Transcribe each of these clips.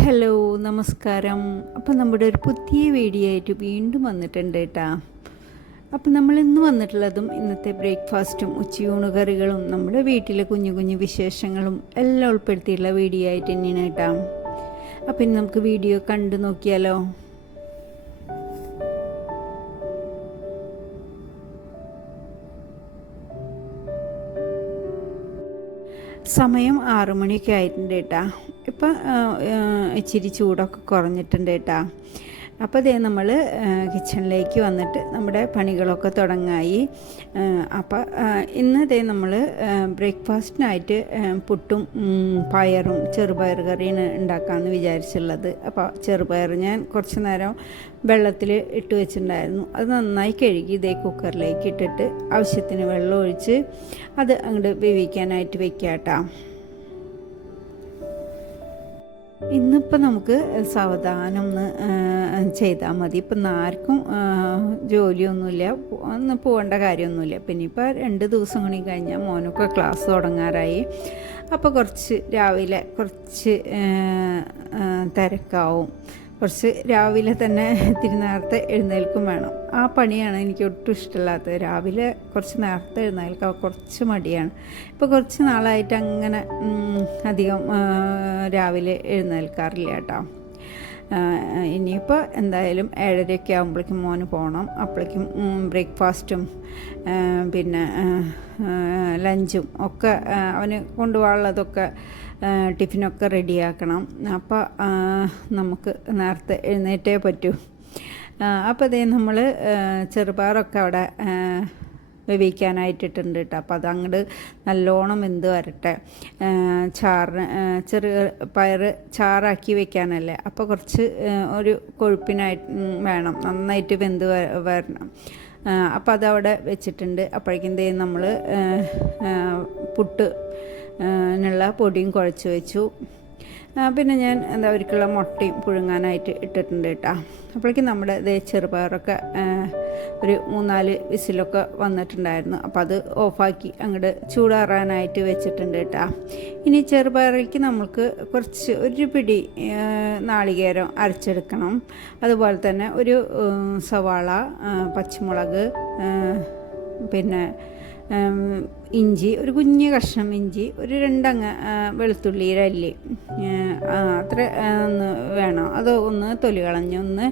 Hello നമസ്കാരം. അപ്പോൾ നമ്മുടെ ഒരു പുതിയ വീഡിയോ ആയിട്ട് വീണ്ടും വന്നിട്ടുണ്ട് കേട്ടോ. അപ്പോൾ നമ്മൾ ഇന്ന് വന്നിട്ടുള്ളതും ഇന്നത്തെ ബ്രേക്ക്ഫാസ്റ്റും ഉച്ചയൂണ് കറികളും നമ്മുടെ വീട്ടിലെ കുഞ്ഞു കുഞ്ഞു വിശേഷങ്ങളും എല്ലാം ഉൾപ്പെടുത്തിയിട്ടുള്ള വീഡിയോ ആയിട്ട് തന്നെയാണ് കേട്ടോ. അപ്പോൾ ഇനി നമുക്ക് വീഡിയോ കണ്ടു നോക്കിയാലോ. സമയം 6 മണിയൊക്കെ ആയിട്ടുണ്ട് കേട്ടാ. ഇപ്പം ഇച്ചിരി ചൂടൊക്കെ കുറഞ്ഞിട്ടുണ്ട് കേട്ടാ. അപ്പോൾ അതേ നമ്മൾ കിച്ചണിലേക്ക് വന്നിട്ട് നമ്മുടെ പണികളൊക്കെ തുടങ്ങായി. അപ്പോൾ ഇന്നതേ നമ്മൾ ബ്രേക്ക്ഫാസ്റ്റിനായിട്ട് പുട്ടും പയറും ചെറുപയർ കറിയാണ് ഉണ്ടാക്കാമെന്ന് വിചാരിച്ചുള്ളത്. അപ്പോൾ ചെറുപയർ ഞാൻ കുറച്ച് നേരം വെള്ളത്തിൽ ഇട്ട് വെച്ചിട്ടുണ്ടായിരുന്നു. അത് നന്നായി കഴുകി ഇതേ കുക്കറിലേക്ക് ഇട്ടിട്ട് ആവശ്യത്തിന് വെള്ളം ഒഴിച്ച് അത് അങ്ങോട്ട് വേവിക്കാനായിട്ട് വെക്കാം കേട്ടോ. ഇന്നിപ്പോൾ നമുക്ക് സാവധാനം ഒന്ന് ചെയ്താൽ മതി. ഇപ്പം ആർക്കും ജോലിയൊന്നുമില്ല, ഒന്ന് പോകേണ്ട കാര്യമൊന്നുമില്ല. പിന്നെ ഇപ്പോൾ 2 ദിവസം കൂടി കഴിഞ്ഞാൽ മോനൊക്കെ ക്ലാസ് തുടങ്ങാറായി. അപ്പോൾ കുറച്ച് രാവിലെ കുറച്ച് തിരക്കാവും. കുറച്ച് രാവിലെ തന്നെ ഇത്തിരി നേരത്തെ എഴുന്നേൽക്കും വേണം. ആ പണിയാണ് എനിക്ക് ഒട്ടും ഇഷ്ടമില്ലാത്തത്. രാവിലെ കുറച്ച് നേരത്തെ എഴുന്നേൽക്കാൻ കുറച്ച് മടിയാണ്. ഇപ്പോൾ കുറച്ച് നാളായിട്ട് അങ്ങനെ അധികം രാവിലെ എഴുന്നേൽക്കാറില്ല കേട്ടോ. ഇനിയിപ്പോൾ എന്തായാലും 7:30 ആകുമ്പോഴേക്കും മോന് പോകണം. അപ്പോഴേക്കും ബ്രേക്ക്ഫാസ്റ്റും പിന്നെ ലഞ്ചും ഒക്കെ അവന് കൊണ്ടുപോകാനുള്ളതൊക്കെ ടിഫിനൊക്കെ റെഡിയാക്കണം. അപ്പോൾ നമുക്ക് നേരത്തെ എഴുന്നേറ്റേ പറ്റൂ. അപ്പോൾ അതേ നമ്മൾ ചെറുപയറൊക്കെ അവിടെ വേവിക്കാനായിട്ടിട്ടുണ്ട് കേട്ടോ. അപ്പോൾ അത് അങ്ങോട്ട് നല്ലോണം വെന്ത് വരട്ടെ. ചാറിന് ചെറിയ പയർ ചാറാക്കി വെക്കാനല്ലേ, അപ്പോൾ കുറച്ച് ഒരു കൊഴുപ്പിനായിട്ട് വേണം, നന്നായിട്ട് വെന്ത് വരണം. അപ്പോൾ അതവിടെ വെച്ചിട്ടുണ്ട്. അപ്പോഴേക്കും നമ്മൾ പുട്ട് നുള്ള പൊടിയും കുഴച്ച് വെച്ചു. പിന്നെ ഞാൻ അവർക്കുള്ള മുട്ടയും പുഴുങ്ങാനായിട്ട് ഇട്ടിട്ടുണ്ട് കേട്ടോ. അപ്പോഴേക്കും നമ്മുടെ ചെറുപയറൊക്കെ ഒരു 3-4 വിസിലൊക്കെ വന്നിട്ടുണ്ടായിരുന്നു. അപ്പോൾ അത് ഓഫാക്കി അങ്ങോട്ട് ചൂടാറാനായിട്ട് വെച്ചിട്ടുണ്ട് കേട്ടോ. ഇനി ചെറുപയറിലേക്ക് നമുക്ക് ഒരു പിടി നാളികേരം അരച്ചെടുക്കണം. അതുപോലെ തന്നെ ഒരു സവാള, പച്ചമുളക്, പിന്നെ ഇഞ്ചി, ഒരു കുഞ്ഞ് കഷ്ണം ഇഞ്ചി, ഒരു 2 വെളുത്തുള്ളിയുടെ അല്ലി, അത്ര ഒന്ന് വേണം. അത് ഒന്ന് തൊലി കളഞ്ഞ് ഒന്ന്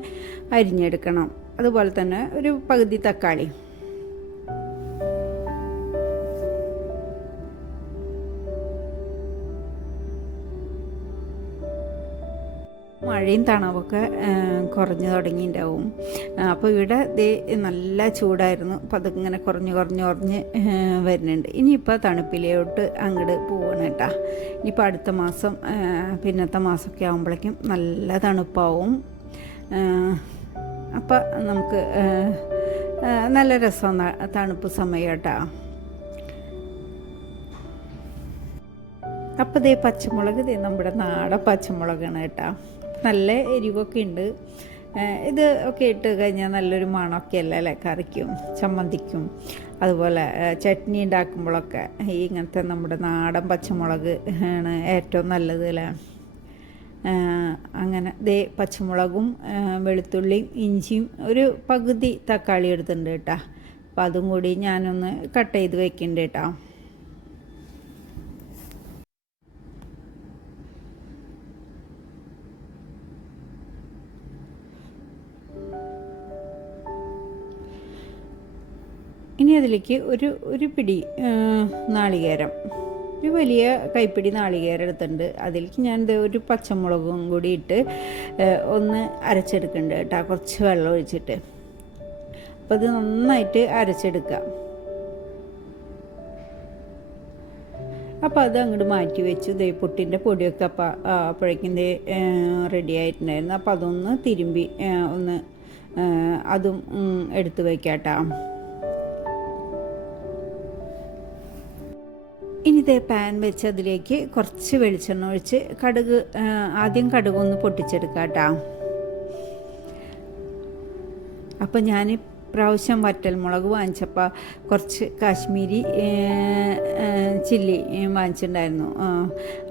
അരിഞ്ഞെടുക്കണം. അതുപോലെ തന്നെ ഒരു പകുതി തക്കാളി. മഴയും തണവൊക്കെ കുറഞ്ഞു തുടങ്ങിയിട്ടുണ്ടാവും. അപ്പോൾ ഇവിടെ നല്ല ചൂടായിരുന്നു. അപ്പോൾ അതിങ്ങനെ കുറഞ്ഞ് വരുന്നുണ്ട്. ഇനിയിപ്പോൾ തണുപ്പിലോട്ട് അങ്ങോട്ട് പോകണം കേട്ടോ. ഇനിയിപ്പോൾ അടുത്ത മാസം പിന്നത്തെ മാസമൊക്കെ ആകുമ്പോഴേക്കും നല്ല തണുപ്പാവും. അപ്പോൾ നമുക്ക് നല്ല രസം തണുപ്പ് സമയം കേട്ടോ. അപ്പോൾ പച്ചമുളക് നമ്മുടെ നാടൻ പച്ചമുളകാണ് കേട്ടോ. നല്ല എരിവൊക്കെ ഉണ്ട്. ഇത് ഒക്കെ ഇട്ട് കഴിഞ്ഞാൽ നല്ലൊരു മണമൊക്കെ അല്ലേ കറിക്കും ചമ്മന്തിക്കും, അതുപോലെ ചട്നി ഉണ്ടാക്കുമ്പോഴൊക്കെ ഇങ്ങനത്തെ നമ്മുടെ നാടൻ പച്ചമുളക് ആണ് ഏറ്റവും നല്ലത് അല്ലേ. അങ്ങനെ പച്ചമുളകും വെളുത്തുള്ളിയും ഇഞ്ചിയും ഒരു പകുതി തക്കാളി എടുത്തിട്ടുണ്ട് കേട്ടോ. അപ്പോൾ അതും കൂടി ഞാനൊന്ന് കട്ട് ചെയ്ത് വെക്കുന്നുണ്ട് കേട്ടോ. ഇനി അതിലേക്ക് ഒരു പിടി നാളികേരം, ഒരു വലിയ കൈപ്പിടി നാളികേരം എടുത്തിട്ടുണ്ട്. അതിലേക്ക് ഞാൻ ഒരു പച്ചമുളകും കൂടി ഇട്ട് ഒന്ന് അരച്ചെടുക്കുന്നുണ്ട് കേട്ടോ, കുറച്ച് വെള്ളം ഒഴിച്ചിട്ട്. അപ്പോൾ അത് നന്നായിട്ട് അരച്ചെടുക്കുക. അപ്പോൾ അത് അങ്ങോട്ട് മാറ്റി വെച്ചു. പുട്ടിൻ്റെ പൊടിയൊക്കെ അപ്പോഴേക്കും റെഡി ആയിട്ടുണ്ടായിരുന്നു. അപ്പോൾ അതൊന്ന് തിരുമ്പി ഒന്ന് അതും എടുത്ത് വയ്ക്കാം കേട്ടോ. ഇനി പാൻ വെച്ച് അതിലേക്ക് കുറച്ച് വെളിച്ചെണ്ണ ഒഴിച്ച് ആദ്യം കടുകൊന്ന് പൊട്ടിച്ചെടുക്കാം കേട്ടോ. അപ്പോൾ ഞാൻ ഇപ്രാവശ്യം വറ്റൽമുളക് വാങ്ങിച്ചപ്പോൾ കുറച്ച് കാശ്മീരി ചില്ലി വാങ്ങിച്ചിട്ടുണ്ടായിരുന്നു.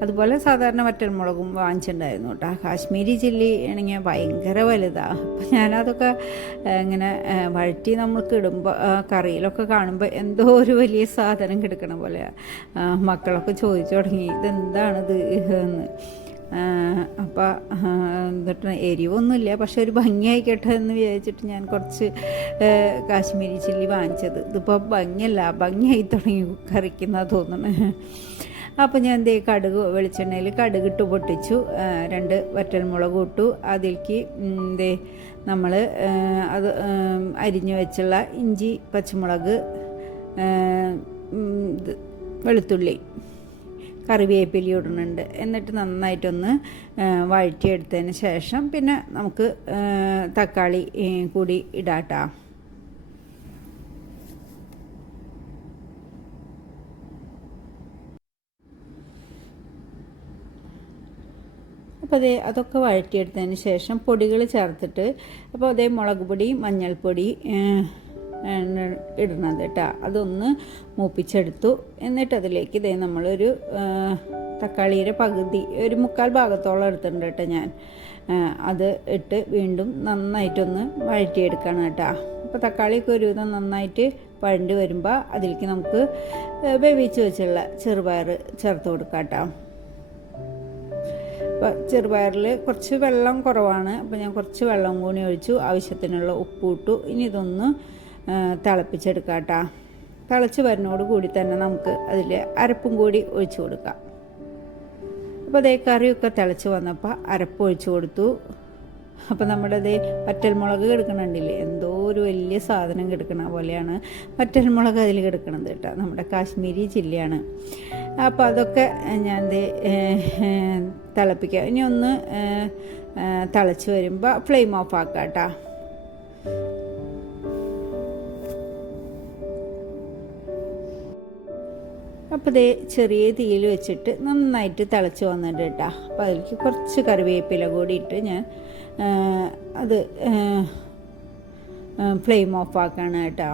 അതുപോലെ സാധാരണ വറ്റൽമുളകും വാങ്ങിച്ചിട്ടുണ്ടായിരുന്നു കേട്ടോ. കാശ്മീരി ചില്ലി ആണെങ്കിൽ ഭയങ്കര വലുതാണ്. അപ്പം ഞാനതൊക്കെ ഇങ്ങനെ വഴറ്റി നമ്മൾക്ക് ഇടുമ്പോൾ കറിയിലൊക്കെ കാണുമ്പോൾ എന്തോ ഒരു വലിയ സാധനം കിടക്കണ പോലെയാണ്. മക്കളൊക്കെ ചോദിച്ചു തുടങ്ങി ഇതെന്താണിത് എന്ന്. അപ്പോൾ എന്നിട്ട് എരിവൊന്നുമില്ല, പക്ഷെ ഒരു ഭംഗിയായിക്കോട്ടെ എന്ന് വിചാരിച്ചിട്ട് ഞാൻ കുറച്ച് കാശ്മീരി ചില്ലി വാങ്ങിച്ചത്. ഇതിപ്പോൾ ഭംഗിയല്ല, ഭംഗിയായി തുടങ്ങി കറിക്കുന്ന തോന്നുന്നു. അപ്പോൾ ഞാൻ എന്തേ വെളിച്ചെണ്ണയിൽ കടുകിട്ട് പൊട്ടിച്ചു, 2 വറ്റൽമുളക് ഇട്ടു. അതിലേക്ക് നമ്മൾ അത് അരിഞ്ഞു വെച്ചുള്ള ഇഞ്ചി, പച്ചമുളക്, വെളുത്തുള്ളി, കറിവേപ്പില ഇടുന്നുണ്ട്. എന്നിട്ട് നന്നായിട്ടൊന്ന് വഴറ്റിയെടുത്തതിന് ശേഷം പിന്നെ നമുക്ക് തക്കാളി കൂടി ഇടാട്ടോ. അപ്പോൾ അതൊക്കെ വഴറ്റിയെടുത്തതിന് ശേഷം പൊടികൾ ചേർത്തിട്ട്, അപ്പോൾ മുളക് പൊടി, മഞ്ഞൾപ്പൊടി ഇടുന്നത് കേട്ടോ. അതൊന്ന് മൂപ്പിച്ചെടുത്തു. എന്നിട്ട് അതിലേക്ക് നമ്മളൊരു തക്കാളിയുടെ പകുതി, ഒരു 1/4 ഭാഗത്തോളം എടുത്തിട്ടുണ്ട് കേട്ടോ ഞാൻ. അത് ഇട്ട് വീണ്ടും നന്നായിട്ടൊന്ന് വഴറ്റിയെടുക്കണം കേട്ടോ. അപ്പോൾ തക്കാളിയൊക്കെ ഒരുവിധം നന്നായിട്ട് വഴണ്ടി വരുമ്പോൾ അതിലേക്ക് നമുക്ക് വേവിച്ച് വെച്ചുള്ള ചെറുപയർ ചേർത്ത് കൊടുക്കാം കേട്ടോ. അപ്പോൾ ചെറുപയറിൽ കുറച്ച് വെള്ളം കുറവാണ്, അപ്പോൾ ഞാൻ കുറച്ച് വെള്ളം കൂടി ഒഴിച്ചു, ആവശ്യത്തിനുള്ള ഉപ്പ് ഇട്ടു. ഇനി ഇതൊന്ന് തിളപ്പിച്ചെടുക്കാം കേട്ടോ. തിളച്ച് വരുന്നതോട് കൂടി തന്നെ നമുക്ക് അതിൽ അരപ്പും കൂടി ഒഴിച്ചു കൊടുക്കാം. അപ്പോൾ കറിയൊക്കെ തിളച്ച് വന്നപ്പോൾ അരപ്പ് ഒഴിച്ചു കൊടുത്തു. അപ്പോൾ നമ്മുടെ വറ്റൽമുളക് കിടക്കണുണ്ടില്ലേ, എന്തോ ഒരു വലിയ സാധനം കിടക്കണ പോലെയാണ് വറ്റൽമുളക് അതിൽ കിടക്കണത് കേട്ടോ. നമ്മുടെ കാശ്മീരി ചില്ലിയാണ്. അപ്പോൾ അതൊക്കെ ഞാൻ തിളപ്പിക്കാം. ഇനി ഒന്ന് തിളച്ച് വരുമ്പോൾ ഫ്ലെയിം ഓഫ് ആക്കാം കേട്ടോ. അപ്പോൾ ചെറിയ തീയിൽ വെച്ചിട്ട് നന്നായിട്ട് തിളച്ച് വന്നിട്ട് കേട്ടോ. അപ്പോൾ അതിലേക്ക് കുറച്ച് കറിവേപ്പില കൂടി ഇട്ട് ഞാൻ അത് ഫ്ലെയിം ഓഫ് ആക്കാണ് കേട്ടോ.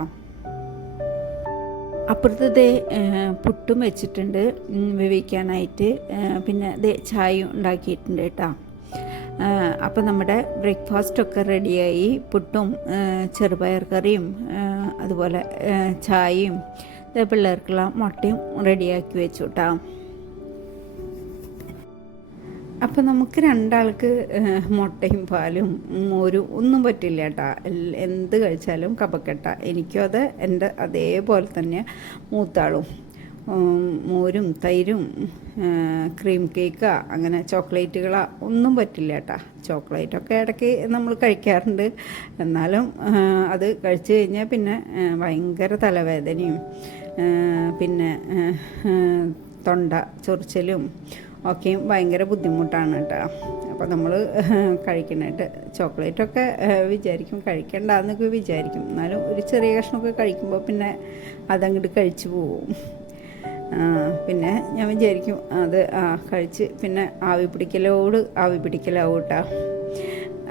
അപ്പുറത്തെ പുട്ടും വെച്ചിട്ടുണ്ട് വേവിക്കാനായിട്ട്. പിന്നെ ചായയും ഉണ്ടാക്കിയിട്ടുണ്ട് കേട്ടോ. അപ്പോൾ നമ്മുടെ ബ്രേക്ക്ഫാസ്റ്റൊക്കെ റെഡിയായി. പുട്ടും ചെറുപയർ കറിയും അതുപോലെ ചായയും പിള്ളേർക്കുള്ള മുട്ടയും റെഡിയാക്കി വെച്ചു കേട്ടോ. അപ്പോൾ നമുക്ക് 2 ആൾക്ക് മുട്ടയും പാലും മോരും ഒന്നും പറ്റില്ല കേട്ടോ. എന്ത് കഴിച്ചാലും കഫക്കെട്ട. എനിക്കും അത് എൻ്റെ അതേപോലെ തന്നെ മൂത്താളും. മോരും തൈരും ക്രീം കേക്കാ അങ്ങനെ ചോക്ലേറ്റുകളാ ഒന്നും പറ്റില്ല കേട്ടോ. ചോക്ലേറ്റൊക്കെ ഇടയ്ക്ക് നമ്മൾ കഴിക്കാറുണ്ട്, എന്നാലും അത് കഴിച്ചു കഴിഞ്ഞാൽ പിന്നെ ഭയങ്കര തലവേദനയും പിന്നെ തൊണ്ട ചൊറിച്ചിലും ഒക്കെയും ഭയങ്കര ബുദ്ധിമുട്ടാണ് കേട്ടോ. അപ്പോൾ നമ്മൾ കഴിക്കണായിട്ട് ചോക്ലേറ്റൊക്കെ വിചാരിക്കും കഴിക്കണ്ടെന്നൊക്കെ വിചാരിക്കും, എന്നാലും ഒരു ചെറിയ കഷ്ണമൊക്കെ കഴിക്കുമ്പോൾ പിന്നെ അതങ്ങോട്ട് കഴിച്ചു പോവും. പിന്നെ ഞാൻ വിചാരിക്കും അത് കഴിച്ച് പിന്നെ ആവി പിടിക്കലാവും കേട്ടോ.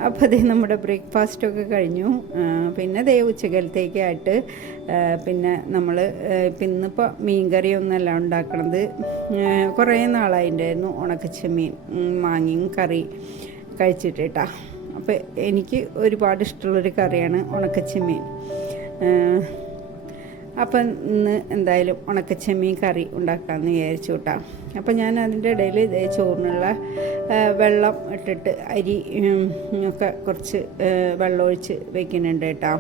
അപ്പോൾ നമ്മുടെ ബ്രേക്ക്ഫാസ്റ്റൊക്കെ കഴിഞ്ഞു. പിന്നെ ഉച്ചക്കലത്തേക്കായിട്ട് പിന്നെ നമ്മൾ ഇന്നിപ്പോൾ മീൻ കറിയൊന്നുമല്ല ഉണ്ടാക്കണത്. കുറേ നാളായിട്ടുണ്ടായിരുന്നു ഉണക്കച്ചെമ്മീൻ മാങ്ങയും കറി കഴിച്ചിട്ട് കേട്ടോ. അപ്പോൾ എനിക്ക് ഒരുപാട് ഇഷ്ടമുള്ളൊരു കറിയാണ് ഉണക്കച്ചെമ്മീൻ. അപ്പം ഇന്ന് എന്തായാലും ഉണക്കച്ചെമ്മീൻ കറി ഉണ്ടാക്കാമെന്ന് വിചാരിച്ചു കേട്ടോ. അപ്പം ഞാൻ അതിൻ്റെ ഇടയിൽ ചോറിനുള്ള വെള്ളം ഇട്ടിട്ട് അരി ഒക്കെ കുറച്ച് വെള്ളമൊഴിച്ച് വെക്കുന്നുണ്ട് കേട്ടോ.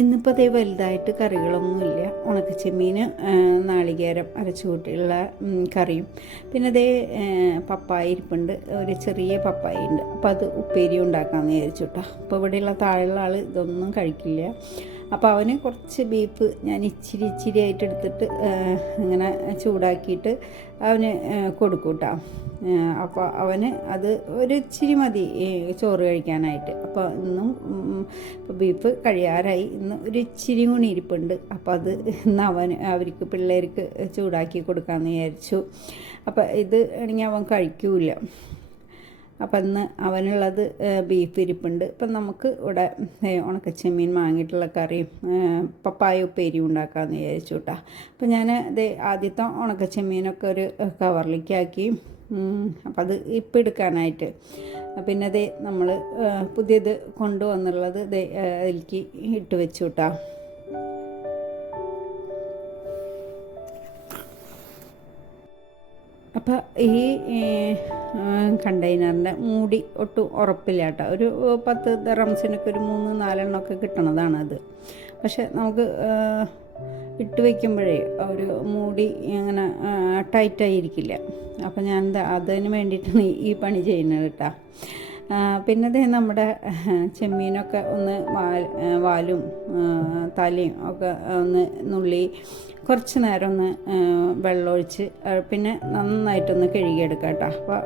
ഇന്നിപ്പോൾ വലുതായിട്ട് കറികളൊന്നുമില്ല. ഉണക്കച്ചെമ്മീൻ നാളികേരം അരച്ചു കൂട്ടിയുള്ള കറിയും പിന്നെ പപ്പായ ഇരിപ്പുണ്ട്, ഒരു ചെറിയ പപ്പായ ഉണ്ട്. അപ്പോൾ അത് ഉപ്പേരി ഉണ്ടാക്കാമെന്ന് വിചാരിച്ചു കേട്ടോ. അപ്പോൾ ഇവിടെയുള്ള താഴെയുള്ള ആൾ ഇതൊന്നും കഴിക്കില്ല. അപ്പോൾ അവന് കുറച്ച് ബീഫ് ഞാൻ ഇച്ചിരി ആയിട്ട് എടുത്തിട്ട് ഇങ്ങനെ ചൂടാക്കിയിട്ട് അവന് കൊടുക്കും കേട്ടോ. അപ്പോൾ അവന് അത് ഒരു ഇച്ചിരി മതി ചോറ് കഴിക്കാനായിട്ട്. അപ്പോൾ ഇന്നും ഇപ്പോൾ ബീഫ് കഴിയാറായി, ഇന്ന് ഒരു ഇച്ചിരി കൂടി ഇരിപ്പുണ്ട്. അപ്പോൾ അത് ഇന്ന് അവർക്ക് പിള്ളേർക്ക് ചൂടാക്കി കൊടുക്കാമെന്ന് വിചാരിച്ചു. അപ്പോൾ ഇത് ആണെങ്കിൽ അവൻ കഴിക്കൂല. അപ്പം ഇന്ന് അവനുള്ളത് ബീഫ് ഇരിപ്പുണ്ട്. ഇപ്പം നമുക്ക് ഇവിടെ ഉണക്കച്ചെമ്മീൻ വാങ്ങിയിട്ടുള്ള കറിയും പപ്പായ ഉപ്പേരിയും ഉണ്ടാക്കാമെന്ന് വിചാരിച്ചു കേട്ടോ. അപ്പം ഞാൻ ആദ്യത്തെ ഉണക്കച്ചെമ്മീനൊക്കെ ഒരു കവറിലേക്ക് ആക്കി. അപ്പം അത് ഇപ്പം എടുക്കാനായിട്ട് പിന്നെ നമ്മൾ പുതിയത് കൊണ്ടുവന്നുള്ളത് അതിലേക്ക് ഇട്ട് വെച്ചു കേട്ടോ. അപ്പോൾ ഈ കണ്ടെയ്നറിൻ്റെ മൂടി ഒട്ടും ഉറപ്പില്ല കേട്ടോ. ഒരു 10 ദിർഹംസിനൊക്കെ ഒരു 3-4 എണ്ണമൊക്കെ കിട്ടണതാണത്. പക്ഷെ നമുക്ക് ഇട്ട് വയ്ക്കുമ്പോഴേ ഒരു മൂടി അങ്ങനെ ടൈറ്റായിരിക്കില്ല. അപ്പോൾ ഞാൻ അതിന് വേണ്ടിയിട്ടാണ് ഈ പണി ചെയ്യുന്നത് കേട്ടോ. പിന്നെ നമ്മുടെ ചെമ്മീനൊക്കെ ഒന്ന് വാലും തലയും ഒക്കെ ഒന്ന് നുള്ളി കുറച്ച് നേരം ഒന്ന് വെള്ളമൊഴിച്ച് പിന്നെ നന്നായിട്ടൊന്ന് കഴുകിയെടുക്കാം കേട്ടോ. അപ്പോൾ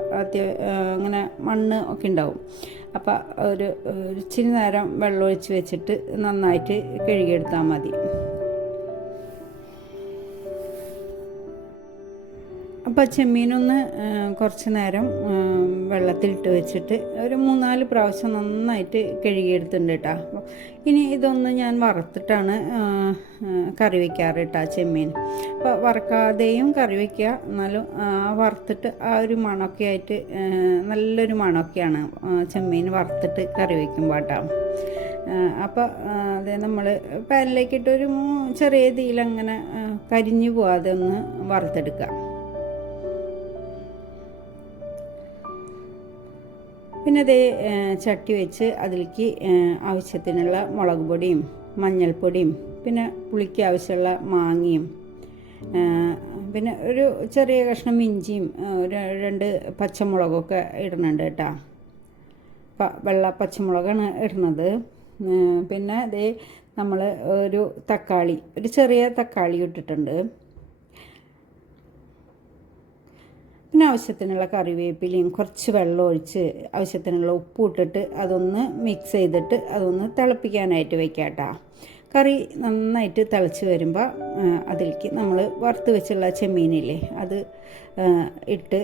അങ്ങനെ മണ്ണ് ഒക്കെ ഉണ്ടാവും. അപ്പോൾ ഒരു ഇച്ചിരി നേരം വെള്ളമൊഴിച്ച് വെച്ചിട്ട് നന്നായിട്ട് കഴുകിയെടുത്താൽ മതി. അപ്പോൾ ചെമ്മീനൊന്ന് കുറച്ച് നേരം വെള്ളത്തിലിട്ട് വെച്ചിട്ട് ഒരു 3-4 പ്രാവശ്യം നന്നായിട്ട് കഴുകിയെടുത്തിട്ടുണ്ട് കേട്ടോ. ഇനി ഇതൊന്ന് ഞാൻ വറുത്തിട്ടാണ് കറി വയ്ക്കാറ് കേട്ടോ ചെമ്മീൻ. അപ്പോൾ വറക്കാതെയും കറി വയ്ക്കുക, എന്നാലും വറുത്തിട്ട് ആ ഒരു മണമൊക്കെ ആയിട്ട് നല്ലൊരു മണമൊക്കെയാണ് ചെമ്മീൻ വറുത്തിട്ട് കറി വയ്ക്കുമ്പോൾ കേട്ടോ. അപ്പോൾ അത് നമ്മൾ പാനിലേക്കിട്ടൊരു ചെറിയ തീയിലങ്ങനെ കരിഞ്ഞു പോകാതെ ഒന്ന് വറുത്തെടുക്കുക. പിന്നെ ചട്ടി വെച്ച് അതിലേക്ക് ആവശ്യത്തിനുള്ള മുളക് പൊടിയും മഞ്ഞൾപ്പൊടിയും പിന്നെ പുളിക്ക് ആവശ്യമുള്ള മാങ്ങയും പിന്നെ ഒരു ചെറിയ കഷ്ണം ഇഞ്ചിയും 2 പച്ചമുളകൊക്കെ ഇടുന്നുണ്ട് കേട്ടോ. വെള്ള പച്ചമുളകാണ് ഇടുന്നത്. പിന്നെ നമ്മൾ ഒരു തക്കാളി, ഒരു ചെറിയ തക്കാളി ഇട്ടിട്ടുണ്ട്. പിന്നെ ആവശ്യത്തിനുള്ള കറിവേപ്പിലയും കുറച്ച് വെള്ളം ഒഴിച്ച് ആവശ്യത്തിനുള്ള ഉപ്പ് ഇട്ടിട്ട് അതൊന്ന് മിക്സ് ചെയ്തിട്ട് അതൊന്ന് തിളപ്പിക്കാനായിട്ട് വെക്കാം കേട്ടോ. കറി നന്നായിട്ട് തിളച്ച് വരുമ്പോൾ അതിലേക്ക് നമ്മൾ വറുത്ത് വെച്ചുള്ള ചെമ്മീനില്ലേ അത് ഇട്ട്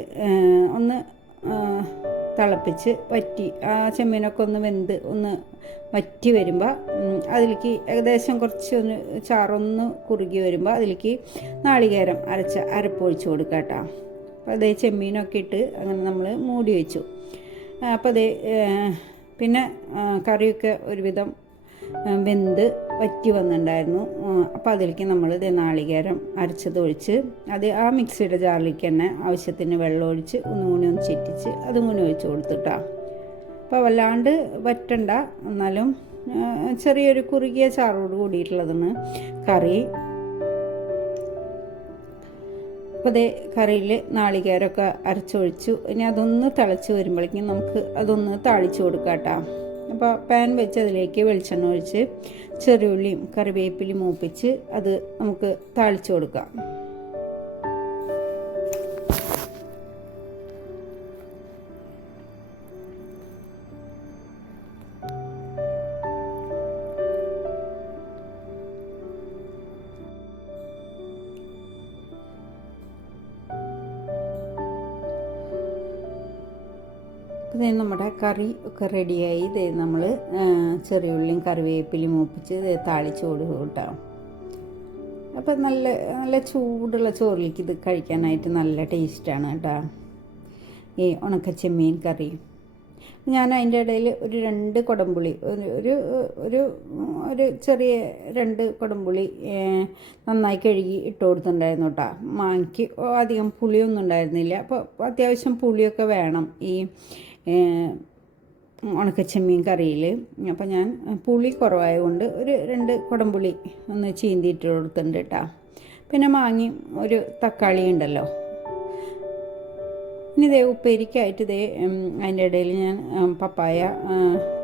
ഒന്ന് തിളപ്പിച്ച് വറ്റി ആ ചെമ്മീനൊക്കെ ഒന്ന് വെന്ത് ഒന്ന് വറ്റി വരുമ്പോൾ അതിലേക്ക് ഏകദേശം കുറച്ചൊന്ന് ചാറൊന്ന് കുറുകി വരുമ്പോൾ അതിലേക്ക് നാളികേരം അരച്ച അരപ്പൊഴിച്ച് കൊടുക്കാം കേട്ടോ. അപ്പോൾ ചെമ്മീനൊക്കെ ഇട്ട് അങ്ങനെ നമ്മൾ മൂടി വെച്ചു. അപ്പോൾ പിന്നെ കറിയൊക്കെ ഒരുവിധം വെന്ത് വറ്റി വന്നിട്ടുണ്ടായിരുന്നു. അപ്പോൾ അതിലേക്ക് നമ്മൾ നാളികേരം അരച്ചത് ഒഴിച്ച് അത് ആ മിക്സിയുടെ ജാറിലേക്ക് തന്നെ ആവശ്യത്തിന് വെള്ളം ഒഴിച്ച് ഒന്ന് ചെറ്റിച്ച് അതും കൂടി ഒഴിച്ച് കൊടുത്തിട്ടാ. അപ്പോൾ വല്ലാണ്ട് വറ്റണ്ട, എന്നാലും ചെറിയൊരു കുറുകിയ ചാറോട് കൂടിയിട്ടുള്ളതാണ് കറി. അപ്പോൾ കറിയിൽ നാളികേരമൊക്കെ അരച്ചൊഴിച്ചു. ഇനി അതൊന്ന് തിളച്ച് വരുമ്പോഴേക്കും നമുക്ക് അതൊന്ന് താളിച്ച് കൊടുക്കാം കേട്ടോ. അപ്പോൾ പാൻ വെച്ച് അതിലേക്ക് വെളിച്ചെണ്ണ ഒഴിച്ച് ചെറിയുള്ളിയും കറിവേപ്പിലയും മൂപ്പിച്ച് അത് നമുക്ക് താളിച്ച് കൊടുക്കാം. നമ്മുടെ കറി ഒക്കെ റെഡിയായി. നമ്മൾ ചെറിയുള്ളിയും കറിവേപ്പിലയും മൂപ്പിച്ച് താളിച്ച് കൊടുക്കും കേട്ടോ. അപ്പം നല്ല ചൂടുള്ള ചോറിലേക്ക് ഇത് കഴിക്കാനായിട്ട് നല്ല ടേസ്റ്റാണ് കേട്ടോ ഈ ഉണക്കച്ചെമ്മീൻ കറി. ഞാൻ അതിൻ്റെ ഇടയിൽ ഒരു 2 കുടംപുളി ഒരു ചെറിയ 2 കുടംപുളി നന്നായി കഴുകി ഇട്ട് കൊടുത്തിട്ടുണ്ടായിരുന്നു കേട്ടോ. മാങ്ങയ്ക്ക് അധികം പുളിയൊന്നും ഉണ്ടായിരുന്നില്ല. അപ്പോൾ അത്യാവശ്യം പുളിയൊക്കെ വേണം ഈ ഉണക്കച്ചെമ്മീൻ കറിയിൽ. അപ്പോൾ ഞാൻ പുളി കുറവായതുകൊണ്ട് ഒരു 2 കുടംപുളി ഒന്ന് ചീന്തിയിട്ട് കൊടുത്തിട്ടുണ്ട് കേട്ടോ. പിന്നെ മാങ്ങയും ഒരു തക്കാളി ഉണ്ടല്ലോ. ഇനി ഉപ്പേരിക്കായിട്ട് അതിൻ്റെ ഇടയിൽ ഞാൻ പപ്പായ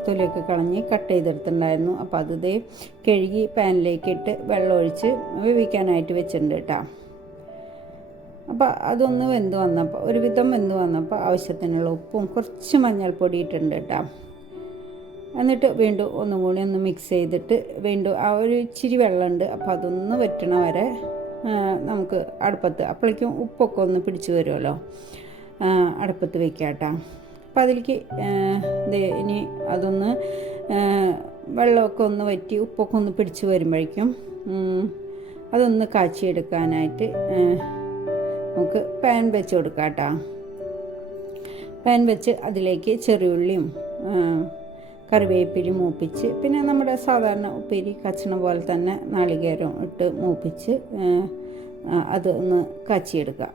തൊലിയൊക്കെ കളഞ്ഞ് കട്ട് ചെയ്തെടുത്തിട്ടുണ്ടായിരുന്നു. അപ്പോൾ അത് ദേ കഴുകി പാനിലേക്ക് ഇട്ട് വെള്ളമൊഴിച്ച് വേവിക്കാനായിട്ട് വെച്ചിട്ടുണ്ട് കേട്ടോ. അപ്പോൾ അതൊന്ന് വെന്ത് വന്നപ്പോൾ ഒരുവിധം വെന്ത് വന്നപ്പോൾ ആവശ്യത്തിനുള്ള ഉപ്പും കുറച്ച് മഞ്ഞൾപ്പൊടി ഇട്ടിട്ടുണ്ട് കേട്ടോ. എന്നിട്ട് വീണ്ടും ഒന്നും കൂടി ഒന്ന് മിക്സ് ചെയ്തിട്ട് വീണ്ടും ആ ഒരു ഇച്ചിരി വെള്ളമുണ്ട്, അപ്പോൾ അതൊന്ന് വറ്റണ വരെ നമുക്ക് അടുപ്പത്ത്, അപ്പോഴേക്കും ഉപ്പൊക്കെ ഒന്ന് പിടിച്ച് വരുമല്ലോ, അടുപ്പത്ത് വെക്കാം കേട്ടോ. അപ്പോൾ അതിലേക്ക് ഇനി അതൊന്ന് വെള്ളമൊക്കെ ഒന്ന് വറ്റി ഉപ്പൊക്കെ ഒന്ന് പിടിച്ച് വരുമ്പോഴേക്കും അതൊന്ന് കാച്ചിയെടുക്കാനായിട്ട് നമുക്ക് പാൻ വെച്ച് കൊടുക്കാം കേട്ടോ. പാൻ വെച്ച് അതിലേക്ക് ചെറിയുള്ളിയും കറിവേപ്പിലയും മൂപ്പിച്ച്, പിന്നെ നമ്മുടെ സാധാരണ ഉപ്പേരി കച്ചണ പോലെ തന്നെ നാളികേരം ഇട്ട് മൂപ്പിച്ച് അത് ഒന്ന് കാച്ചിയെടുക്കാം.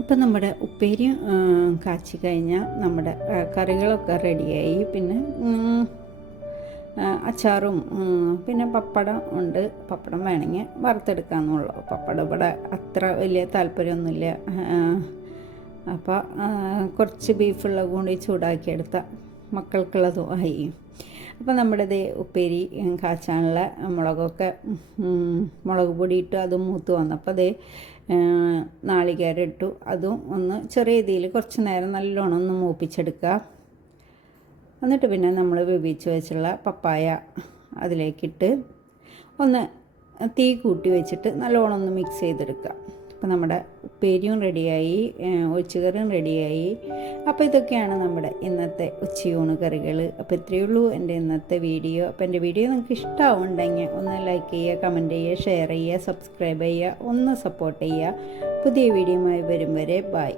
അപ്പം നമ്മുടെ ഉപ്പേരി കാച്ചി കഴിഞ്ഞാൽ നമ്മുടെ കറികളൊക്കെ റെഡിയായി. പിന്നെ അച്ചാറും പിന്നെ പപ്പടം ഉണ്ട്. പപ്പടം വേണമെങ്കിൽ വറുത്തെടുക്കാമെന്നുള്ളൂ. പപ്പടം ഇവിടെ അത്ര വലിയ താല്പര്യമൊന്നുമില്ല. അപ്പോൾ കുറച്ച് ബീഫുള്ള കൂടി ചൂടാക്കിയെടുത്ത മക്കൾക്കുള്ളതും ആയി. അപ്പോൾ നമ്മുടെ ദേ ഉപ്പേരി കാച്ചാനുള്ള മുളക് പൊടി ഇട്ട് അത് മൂത്ത് വന്നപ്പോൾ അതേ നാളികേരം ഇട്ടു. അതും ഒന്ന് ചെറിയ ഇതിൽ കുറച്ച് നേരം നല്ലോണം ഒന്ന് മൂപ്പിച്ചെടുക്കുക. എന്നിട്ട് പിന്നെ നമ്മൾ വേവിച്ച് വെച്ചുള്ള പപ്പായ അതിലേക്കിട്ട് ഒന്ന് തീ കൂട്ടി വെച്ചിട്ട് നല്ലോണം ഒന്ന് മിക്സ് ചെയ്തെടുക്കുക. അപ്പോൾ നമ്മുടെ ഉപ്പേരിയും റെഡിയായി, ഒഴിച്ചുകറിയും റെഡിയായി. അപ്പോൾ ഇതൊക്കെയാണ് നമ്മുടെ ഇന്നത്തെ ഉച്ചയൂണ് കറികൾ. അപ്പോൾ ഇത്രയേ ഉള്ളൂ എൻ്റെ ഇന്നത്തെ വീഡിയോ. അപ്പോൾ എൻ്റെ വീഡിയോ നിങ്ങൾക്ക് ഇഷ്ടമാവുന്നുണ്ടെങ്കിൽ ഒന്ന് ലൈക്ക് ചെയ്യുക, കമൻറ്റ് ചെയ്യുക, ഷെയർ ചെയ്യുക, സബ്സ്ക്രൈബ് ചെയ്യുക, ഒന്ന് സപ്പോർട്ട് ചെയ്യുക. പുതിയ വീഡിയോയുമായി വരും വരെ ബൈ.